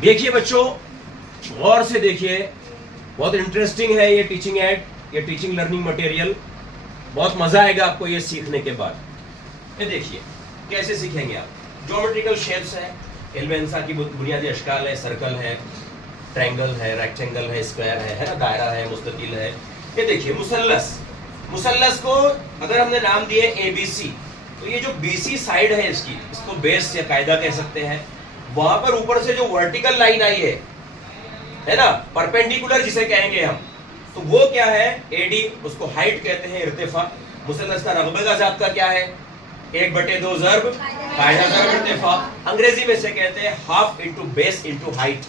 देखिए बच्चों, गौर से देखिए, बहुत इंटरेस्टिंग है ये टीचिंग एड, ये टीचिंग लर्निंग मटेरियल। बहुत मजा आएगा आपको ये सीखने के बाद। ये देखिए कैसे सीखेंगे आप। ज्योमेट्रिकल शेप्स है, एल्वेंसा की बुनियादी अशकाल है, सर्कल है, ट्रायंगल है, रेक्टेंगल है, स्क्वायर है ना, दायरा है, मुस्ततिल है। ये देखिए मुसल्लस, मुसल्लस को अगर हमने नाम दिए एबीसी, तो ये जो बीसी साइड है इसकी, इसको बेस या कायदा कह सकते हैं। वहां पर ऊपर से जो वर्टिकल लाइन आई है ना, परपेंडिकुलर जिसे कहेंगे हम, तो वो क्या है, एडी, उसको हाइट कहते हैं, इर्तिफा। मुसल्लस का रगबे का ज़ाब्ता क्या है, 1/2 ज़र्ब कायदा ज़र्ब इर्तिफा। अंग्रेजी में से कहते हैं half into base into height.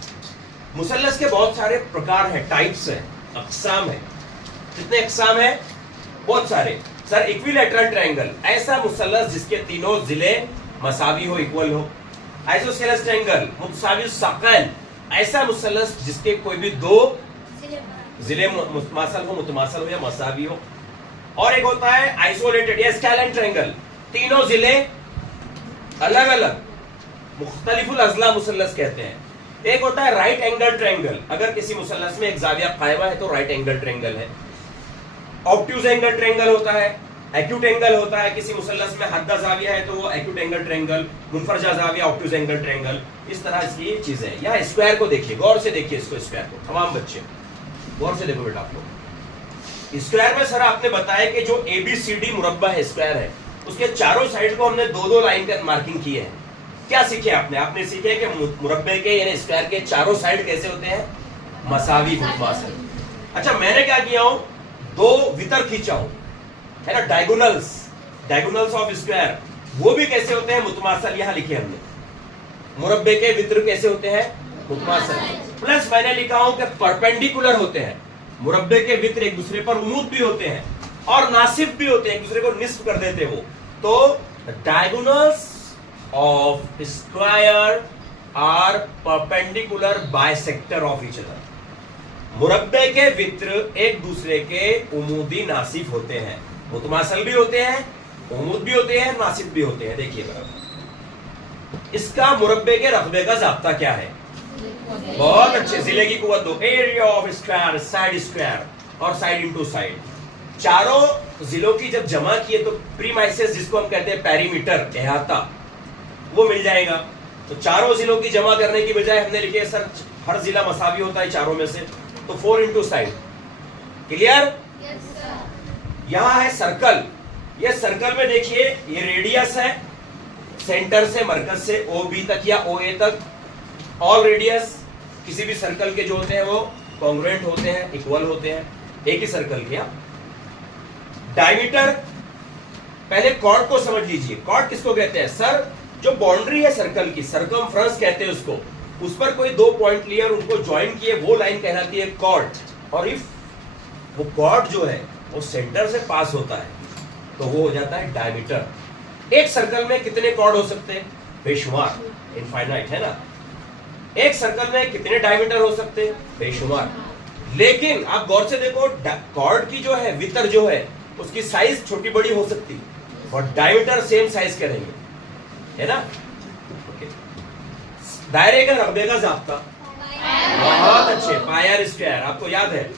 मुसल्लस के बहुत सारे प्रकार हैं, टाइप्स हैं, अक़साम है। कितने अक़साम है? बहुत सारे। सर इक्विलैटरल ट्रायंगल, ऐसा मुसल्लस जिसके तीनों जिले मसावी हो, इक्वल हो। आइसोसेलेस ट्रायंगल, मुतसावी साक़ैन, ऐसा मुसल्लस जिसके कोई भी दो जिले मुतमासल हो, मुतमासल हो या मसावी हो। और एक होता है आइसोलेटेड या स्केलेन ट्रायंगल, तीनों जिले अलग अलग, मुख्तलिफुल अज़ला मुसल्लस कहते हैं। एक होता है राइट एंगल ट्रायंगल, अगर किसी मुसल्लस में एक ज़ाविया कायमा है तो राइट एंगल ट्रायंगल है। ऑब्ट्यूज एंगल ट्रायंगल होता है, एक्यूट एंगल होता है, किसी मुसल्लस में हद्दा ज़ाविया है तो वो एक्यूट एंगल ट्रायंगल, मुनफरजा ज़ाविया ऑब्ट्यूज एंगल ट्रायंगल। इस तरह की चीजें हैं। यहाँ स्क्वायर को देखिए, गौर से देखिए इसको, स्क्वायर को तमाम बच्चे गौर से देखो बेटा। आप लोग स्क्वायर में सर आपने बताया कि जो ABCD मुरब्बा है, स्क्वायर है, उसके चारों साइड को हमने दो दो लाइन का मार्किंग की है। क्या सीखे आपने? आपने सीखे कि मुरब्बे के यानी स्क्वायर के चारों साइड कैसे होते हैं, मसावी, मुतमासिल। अच्छा, मैंने क्या किया हूं, दो वितर खींचा हूं, है ना, डायगोनल्स, डायगोनल्स ऑफ स्क्वायर, वो भी कैसे होते हैं, मुतमासिल। यहां लिखे हमने मुरब्बे के वितर कैसे होते हैं, मुतमासिल। प्लस मैंने लिखा हूं कि परपेंडिकुलर होते हैं। मुरब्बे के वितर एक दूसरे पर उमूद भी होते हैं और नासिब भी होते हैं, एक दूसरे को निस्फ कर देते वो। तो diagonals of square are perpendicular bisector of each other. मुरब्बे के वित्र एक दूसरे के उमूदी नासिब होते हैं, मुतमासिल भी होते हैं, उमूद भी होते हैं, नासिब भी होते हैं। देखिए बराबर, इसका मुरब्बे के रकबे का ज़ाब्ता क्या है? बहुत अच्छे, जिले की कुव्वत दो, area of square, side square और साइड इनटू साइड। चारों जिलों की जब जमा किए तो प्रीमाइसेस, जिसको हम कहते हैं पेरीमीटर, अहाता, वो मिल जाएगा। तो चारों जिलों की जमा करने की बजाय हमने लिखे सर हर जिला मसावी होता है चारों में से, तो 4 इंटू साइड। क्लियर? यहां है सर्कल। ये सर्कल में देखिए, ये रेडियस है, सेंटर से मरकज से OB तक या OA तक। ऑल रेडियस किसी भी सर्कल के जो होते हैं वो कॉन्ग्रुएंट होते हैं, इक्वल होते हैं, एक ही सर्कल के। डायमीटर, पहले कॉर्ड को समझ लीजिए। कॉर्ड किसको कहते हैं? सर जो बाउंड्री है सर्कल की, सर्कमफ्रेंस कहते हैं उसको, उस पर कोई दो पॉइंट लिए और उनको ज्वाइन किए, वो लाइन कहलाती है कॉर्ड। और इफ वो कॉर्ड जो है वो सेंटर से पास होता है तो वो हो जाता है डायमीटर। एक सर्कल में कितने कॉर्ड हो सकते हैं? बेशुमार, इनफाइनाइट, है ना। एक सर्कल में कितने डायमीटर हो सकते हैं? बेशुमार। लेकिन आप गौर से देखो, कॉर्ड की जो है, वितर जो है, उसकी साइज छोटी बड़ी हो सकती है और डायमीटर सेम साइज करेंगे, है ना। दायरे का रकबे का ज़ाब्ता, बहुत अच्छे, पायर स्क्वायर, आपको याद है,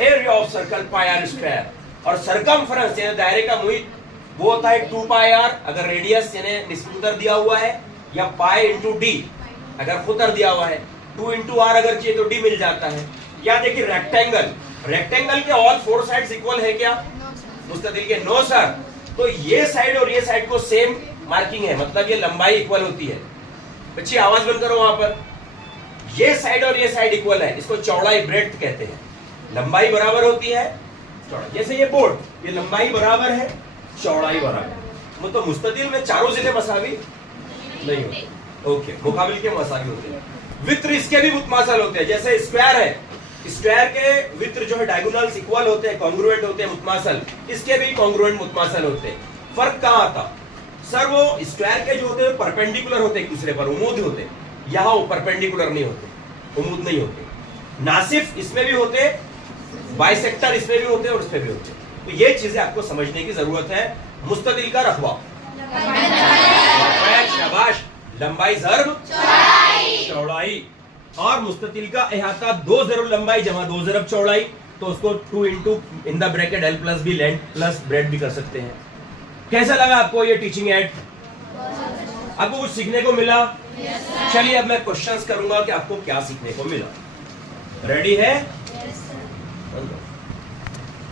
area of circle pier square. और सरकमफ्रेंस यानी दायरे का मुहित, वो होता है 2πr अगर रेडियस यानी निस्बुतर दिया हुआ है, या पाई इंटू डी अगर खुतर दिया हुआ है। 2 इंटू r अगर चाहिए तो d मिल जाता है। या देखिए रेक्टेंगल, रेक्टेंगल के ऑल 4 साइड्स इक्वल है क्या? मुस्ततिल के नो सर। तो ये साइड और ये साइड को सेम मार्किंग है, मतलब ये लंबाई इक्वल होती है। बच्ची आवाज बंद करो वहां पर। ये साइड और ये साइड इक्वल है, इसको चौड़ाई ब्रेड्थ कहते हैं। लंबाई बराबर होती है, चौड़ाई। जैसे ये बोर्ड, ये लंबाई बराबर है, चौड़ाई बराबर। तो मुस्ततिल में चारों जिले मसावी नहीं होते, ओके, मुकाबिल के मसावी होते हैं। वित्र इसके भी मुतमासिल होते हैं। जैसे स्क्वायर है, स्क्वायर के वित्र जो है डायगोनल्स इक्वल होते हैं, कॉन्ग्रुएंट होते हैं, मुतमासिल। इसके भी कॉन्ग्रुएंट मुतमासिल होते हैं। फर्क कहां आता? सर वो स्क्वायर के जो होते हैं परपेंडिकुलर होते हैं एक दूसरे पर, उमूद होते हैं। यहाँ वो परपेंडिकुलर नहीं होते, उमूद नहीं होते। नासिफ इसमें भी होते, बाइसेक्टर इसमें भी होते हैं और इसमें भी होते हैं। तो ये चीजें आपको समझने की जरूरत है। मुस्ततिल का रखवा, शाबाश, लंबाई ज़र्ब चौड़ाई। और मुस्ततिल का अहाता 2 ज़रब लंबाई जमा 2 ज़रब चौड़ाई, तो उसको 2 into in the bracket L plus B length plus breadth भी कर सकते हैं। कैसा लगा आपको ये टीचिंग एड? आपको कुछ सीखने को मिला? चलिए अब मैं क्वेश्चंस करूंगा कि आपको क्या सीखने को मिला। रेडी है?